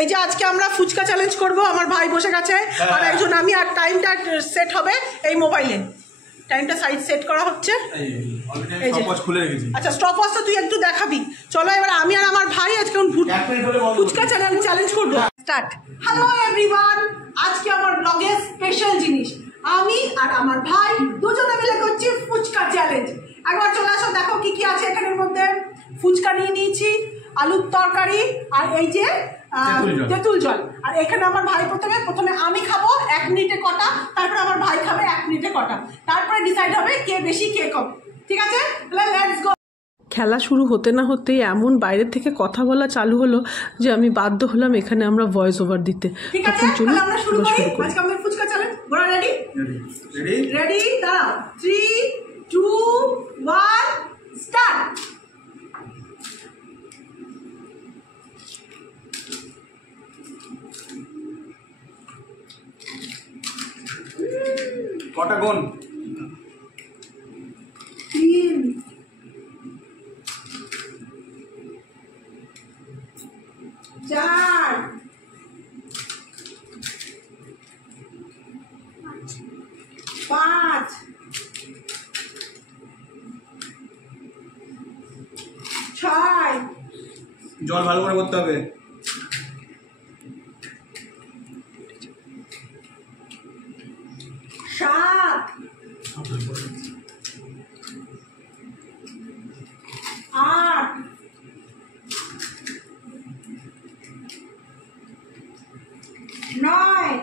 এই যে আজকে আমরা ফুচকা চ্যালেঞ্জ করব, আমার ভাই বসে গেছে আর একজন আমি, আর টাইমটা সেট হবে এই মোবাইলে, টাইমটা সাইড সেট করা হচ্ছে। আচ্ছা স্টপ ওয়াচ তো তুই একটু দেখাবি। চলো এবার আমি আর আমার ভাই আজকে ফুচকা চ্যালেঞ্জ করবো। স্টার্ট। হ্যালো এভরিওয়ান, আজকে আমার ব্লগে স্পেশাল জিনিস, আমি আর আমার ভাই দুজনে মিলে করছি ফুচকা চ্যালেঞ্জ। একবার চলে আসো, দেখো কি কি আছে এখানের মধ্যে। ফুচকা নিয়ে নিয়েছি, আলুর তরকারি, আর এই যে তেঁতুল জল। আর এখানে আমার ভাই প্রথমে আমি খাবো 1 মিনিটে কটা, তারপরে আমার ভাই খাবে 1 মিনিটে কটা, তারপরে ডিসাইড হবে কে বেশি কে কম। ঠিক আছে, লেটস গো। খেলা শুরু হতে না হতেই এমন বাইরের থেকে কথা বলা চালু হলো যে আমি বাধ্য হলাম এখানে আমরা ভয়েস ওভার দিতে। ঠিক আছে, তাহলে আমরা শুরু করি আজকে আমাদের ফুচকা চ্যালেঞ্জ। গোরা রেডি? রেডি? দাঁড়াও, 3 2 1 স্টার্ট। কটা গুণ? 3 4 5 6 জল ভালো করে করতে হবে। 7 8 9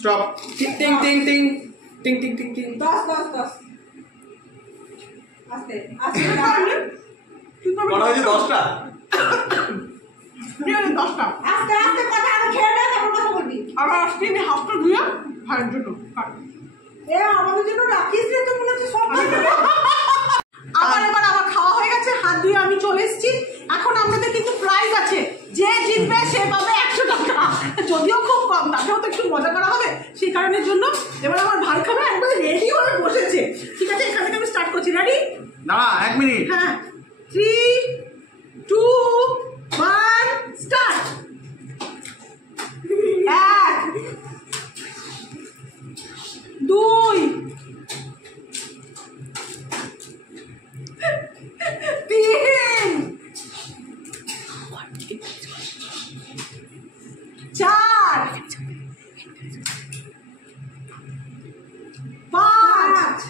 স্টপ। টিং টিং টিং টিং টিং টিং টিং টিং। 10 আস্তে আস্তে কটা হয়েছে? 10টা। 10টা আস্তে আস্তে কথা, আমি খেয়ে নেই তারপর কথা বলবি। আবার আজকে আমি হাতটা ধুয়ে ভাইয়ের জন্য আমাদের জন্য রাখিস রে, তো মনে হচ্ছে সব এবার আমার খাওয়া হয়ে গেছে, হাত ধুয়ে আমি চলে এসেছি। এখন আমাদের কিন্তু প্রাইজ আছে, যে জিতবে সে পাবে 100 টাকা, যদিও খুব কম, তাকেও তো একটু মজা করা হবে, সেই কারণের জন্য এবার আমার ভাই খাবে একবারে রেডি হয়ে বসেছে। ঠিক আছে, এখান থেকে আমি স্টার্ট করছি। রেডি? না 1 মিনিট। হ্যাঁ, 3 2 1 স্টার্ট। 1 2 3 4 5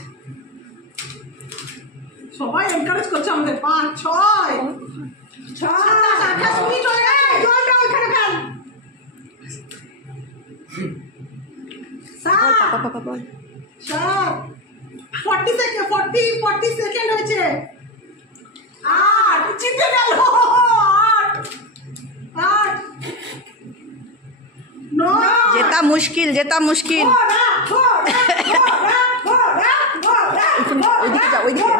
সবাই এনকারেজ করছে আমাদের। 5 6 27 মিনিট হয়ে গেছে, জলটা ওইখানে ফেল। 40 সেকেন্ড হয়েছে। 8 জিতে গেল। 8 9 যেটা মুশকিল ওইদিকে যাও, ওইদিকে।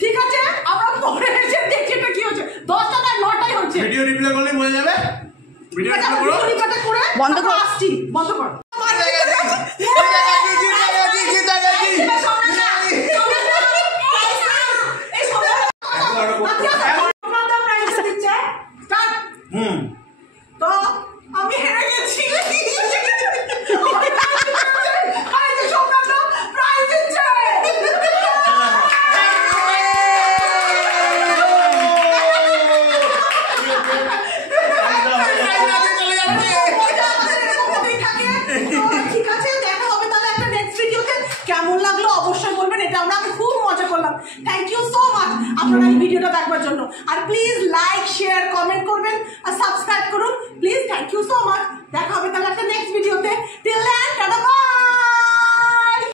ঠিক আছে, আমরা পরে এসে দেখি এটা কি হচ্ছে। 10টা না 9টাই হচ্ছে। ভিডিও রিপ্লে করলে বোঝা যাবে। ভিডিও রিপ্লে করে বন্ধ কর, আসছি, বন্ধ কর। তো আমি হেরে গেছি। কেমন লাগলো অবশ্যই বলবেন, এটা আমরা খুব মজা করলাম। থ্যাংক ইউ সো মাচ আপনারা এই ভিডিওটা দেখবার জন্য। আর প্লিজ লাইক শেয়ার কমেন্ট করবেন আর সাবস্ক্রাইব করুন please. Thank you so much. দেখা হবে তাহলে